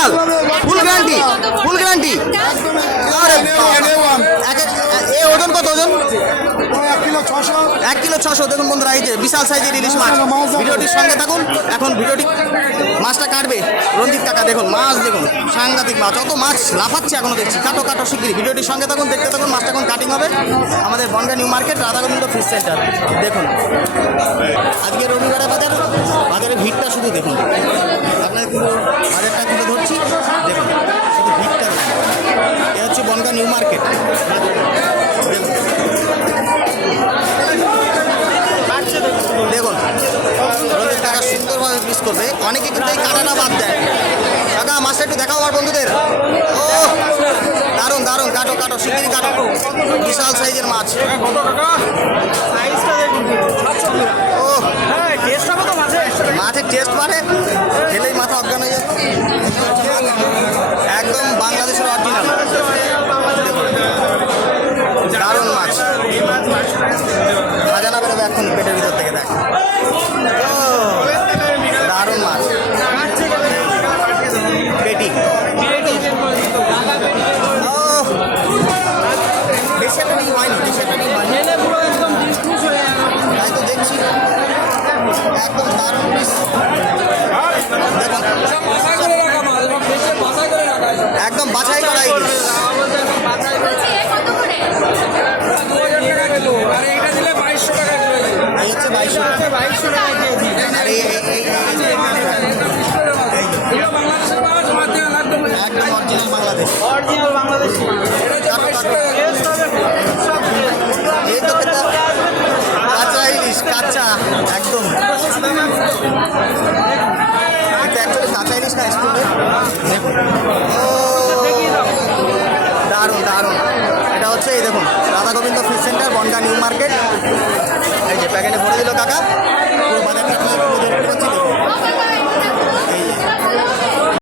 বিশাল full guarantee full guarantee. আরে এ ওজন কত? ওজন 1 কিলো 600। দেখুন বন্ধুরা, এই যে বিশাল সাইজের ইলিশ মাছ। ভিডিওটির সঙ্গে থাকুন। এখন ভিডিওটি মাছটা কাটবে রঞ্জিত কাকা। দেখুন মাছ, দেখুন সাংঘাতিক মাছ। অত মাছ লাফাচ্ছে এখনো দেখছি। কাটো কাটো শিগগিরি ভিডিওটির সঙ্গে থাকুন, দেখতে থাকুন। মাছটা এখন কাটিং হবে আমাদের Bongaon new market Radha Gobinda fish centre. দেখুন আজকে রবিবারে বাজারে ভিড়টা শুধু দেখুন। আপনার পুরো বাজারটা তুলে ধরছি, দেখুন শুধু ভিড়টা দেখুন। এ হচ্ছে বনগাঁ নিউ মার্কেট। দেখুন রঞ্জিত কাকা সুন্দরভাবে পিস করবে। অনেকে কিন্তু এই কাটাটা বাদ দেয়। কাকা মাছটা একটু দেখাও আমার বন্ধুদের। ও দারুণ দারুণ, কাটো কাটো শিগগিরি কাটো। বিশাল সাইজের মাছ। ও মাছের টেস্ট মানে খেলেই মাথা অজ্ঞান হয়ে যাবে। একদম বাংলাদেশের অরিজিনাল দারুণ মাছ। খাজানা বেরোবে এখন পেটের ভিতর থেকে। দেখ দারুণ মাছ। পেটি বেশি হয়নি, তাই তো দেখছি। একদম দারুণ পিস। একদম বাছাই করা ইলিশ। এই হচ্ছে 2200 টাকা। আর একদম অরিজিনাল বাংলাদেশ। এই তো কাঁচা ইলিশ, কাঁচা একদম। কাঁচা ইলিশ না স্কুলে। ও দারুণ দারুণ। এটা হচ্ছে এই দেখুন Radha Gobinda fish centre Bongaon new market. এই যে প্যাকেটে ভরে দিল কাকা।